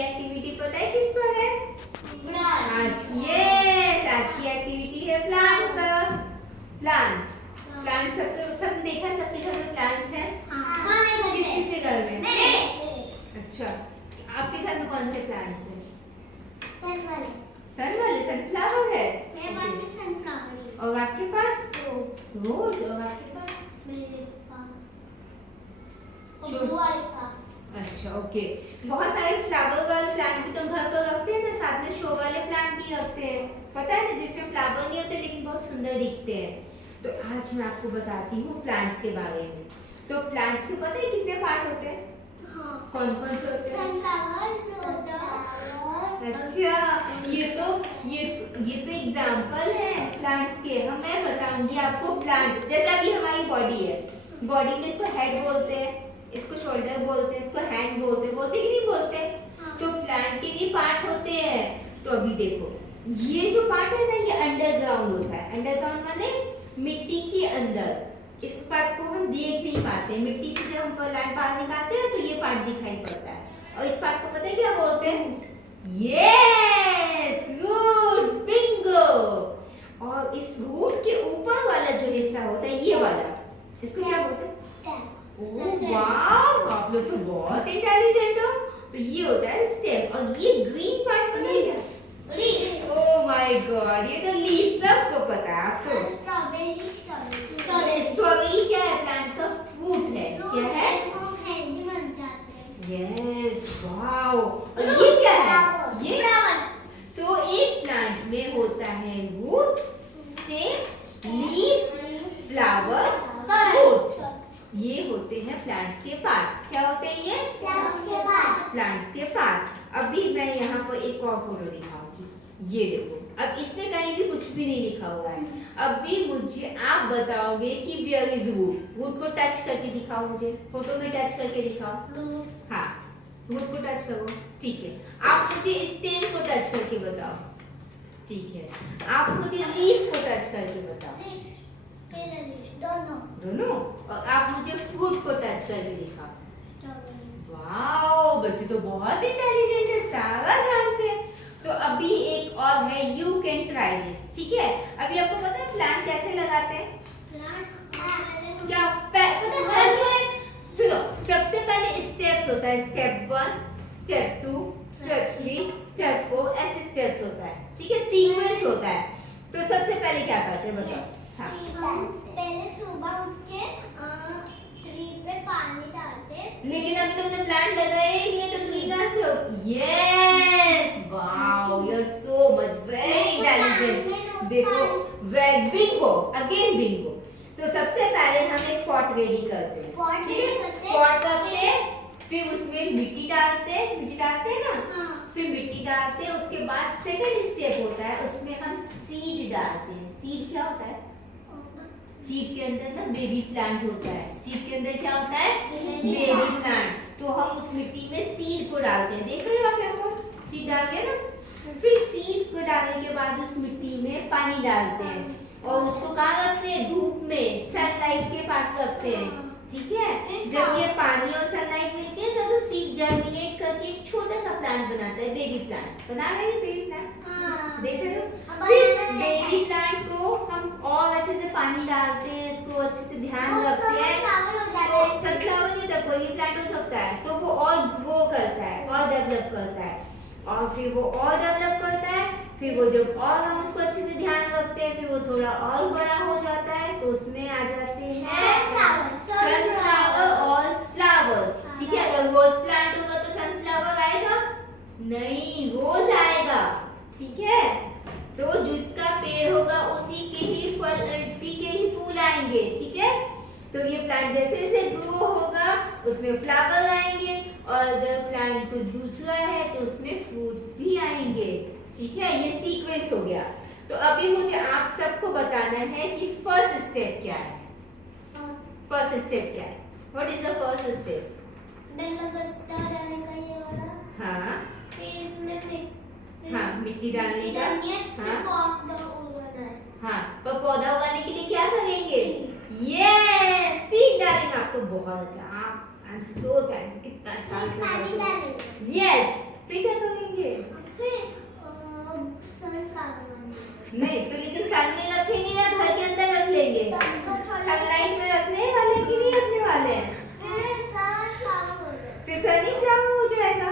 की एक्टिविटी पता है किस पर है? आज की एक्टिविटी है प्लांट पर। प्लांट सब देखा, सबके घर में प्लांट्स हैं? किस किस के घर में? अच्छा, आपके घर में कौन से प्लांट्स हैं? सन वाले सनफ्लावर है। मेरे पास भी सनफ्लावर है। और आपके पास? रोज। और आपके पास? अच्छा, ओके। बहुत सारे फ्लावर वाले प्लांट भी तो घर पर रखते हैं ना, साथ में शो वाले प्लांट भी रखते हैं, पता है ना, जिससे फ्लावर नहीं होते लेकिन बहुत सुंदर दिखते हैं। तो आज मैं आपको बताती हूँ प्लांट्स के बारे में। तो प्लांट्स के पता है कितने पार्ट होते हैं? कौन कौन से होते हैं? अच्छा, ये तो एग्जाम्पल है प्लांट्स के। हम मैं बताऊंगी आपको प्लांट्स। जैसे अभी हमारी बॉडी है, बॉडी में इसको हेड बोलते हैं, इसको शोल्डर बोलते हैं, इसको हैंड बोलते हैं, बोलते कि नहीं बोलते? तो प्लांट के भी पार्ट होते हैं। तो अभी देखो, ये जो पार्ट है ना, ये अंडरग्राउंड होता है। अंडरग्राउंड माने मिट्टी के अंदर। इस पार्ट को हम देख नहीं पाते, मिट्टी से जब हम प्लांट बाहर निकालते हैं तो ये पार्ट दिखाई पड़ता है। और इस पार्ट को पता है क्या बोलते हैं? Yes, root, bingo. और इस रूट के ऊपर वाला जो हिस्सा होता है, ये वाला, इसको क्या बोलते हैं? ओह वाव, आप लोग तो बहुत इंटेलिजेंट हो। तो ये होता है स्टेम। और ये ग्रीन पार्ट पता है क्या? ओह माय गॉड, ये तो लीफ सबको पता है। आप तो स्ट्रॉबेरी क्या है? प्लांट का फ्रूट है। क्या है? Yes, wow. और ये क्या है? ये तो एक प्लांट में होता है root, stem, leaf, flower, fruit. ये होते हैं प्लांट्स के पार्ट। क्या होते हैं ये? प्लांट्स के पार्ट। अभी मैं यहाँ पर एक और फोटो दिखाऊंगी। ये देखो, अब इसमें कहीं भी कुछ भी नहीं लिखा हुआ है। अभी मुझे आप बताओगे कि वेयर इज रूट। रूट को टच करके दिखाओ मुझे, फोटो में टच करके दिखाओ। हाँ, रूट को टच करो, ठीक है। आप मुझे स्टेम को टच करके बताओ, ठीक है। आप मुझे लीफ को टच करके बताओ, दोनों। और आप मुझे फ्रूट को टच करके दिखाओ। वाओ, बच्चे तो बहुत इंटेलिजेंट है, सारा जानते हैं। तो अभी एक और है, यू कैन ट्राई दिस, ठीक है। अभी आपको पता है प्लांट कैसे लगाते हैं? क्या पता है? सुनो, सबसे पहले स्टेप्स होता है। स्टेप 1, स्टेप 2, स्टेप 3, स्टेप 4, ऐसे स्टेप्स होता है, ठीक है। सीक्वेंस होता है। तो सबसे पहले क्या करते हैं बताओ? पहले सुबह उठ के ट्री पे पानी डालते। लेकिन अभी तुमने प्लांट लगाया ही नहीं है, तो ट्री कहाँ से हो? Yes, wow, you are so much very intelligent. देखो, वेरी बिंगो, अगेन बिंगो। तो सबसे पहले हम एक पॉट रेडी करते हैं, पॉट करते हैं, फिर उसमें मिट्टी डालते हैं ना। फिर मिट्टी डालते हैं, उसके बाद सेकंड स्टेप होता है, उसमें हम सीड डालते हैं। सीड क्या होता है? सीड के अंदर ना बेबी प्लांट होता है। सीड के अंदर क्या होता है? Baby plant. तो हम उस मिट्टी में सीड को डालते हैं। देख रहे हो आप यहाँ पर? सीड डाल गए ना। फिर सीड को डालने के बाद उस मिट्टी में पानी डालते हैं और उसको कहाँ रखते हैं? धूप में, सनलाइट के पास रखते हैं, ठीक है। जब ये पानी और सनलाइट मिलती है तो सीड जर्मिनेट करके एक छोटा सा प्लांट बनाता है, बेबी प्लांट। बना रहे हैं बेबी प्लांट, देख रहे हो? फिर बेबी प्लांट को हम और अच्छे से पानी डालते हैं, इसको अच्छे से ध्यान रखते हैं। तो सनफ्लावर नहीं होता, कोई भी प्लांट हो सकता है। तो वो और ग्रो करता है और डेवलप करता है, और फिर वो और डेवलप करता है। फिर वो जब और हम उसको अच्छे से ध्यान रखते हैं, फिर वो थोड़ा और बड़ा हो जाता है, तो उसमें आ जाते हैं सनफ्लावर और फ्लावर्स, ठीक है। अगर रोज प्लांट होगा तो सनफ्लावर आएगा नहीं, रोज आएगा, ठीक है। तो जिसका पेड़ होगा उसी के ही फल, उसी के ही फूल आएंगे, ठीक है। तो ये प्लांट जैसे जैसे ग्रो होगा उसमें फ्लावर आएंगे, और अगर प्लांट कोई दूसरा है तो उसमें फ्रूट्स भी आएंगे, ठीक है। ये सीक्वेंस हो गया। तो अभी मुझे आप सबको बताना है कि फर्स्ट स्टेप क्या है। फर्स्ट स्टेप क्या है? What is the first step? हाँ, फिर इसमें हाँ, मिट्टी डालने का। हाँ, पर पौधा उगाने के लिए क्या करेंगे? यस, सीड डालेंगे। आप तो बहुत अच्छा, आप आई एम सो थैंक, कितना अच्छा आंसर। यस, फिर क्या करेंगे? फिर सनफ्लावर बनेंगे। नहीं तो लेकिन सन में रखेंगे या घर के अंदर रख लेंगे? सनलाइट में रखने वाले कि नहीं रखने वाले हैं? फिर सनफ्लावर हो जाएगा। सिर्फ सनफ्लावर हो जाएगा।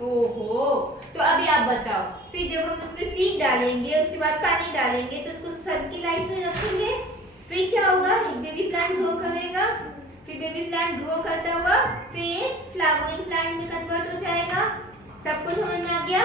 ओहो, तो अभी आप बताओ, फिर जब हम उसमें सीड डालेंगे उसके बाद पानी डालेंगे तो उसको सन की लाइट में रखेंगे, फिर क्या होगा? एक बेबी प्लांट ग्रो करेगा, फिर बेबी प्लांट ग्रो करता हुआ फिर फ्लावरिंग प्लांट में कन्वर्ट हो जाएगा। सबको समझ में आ गया?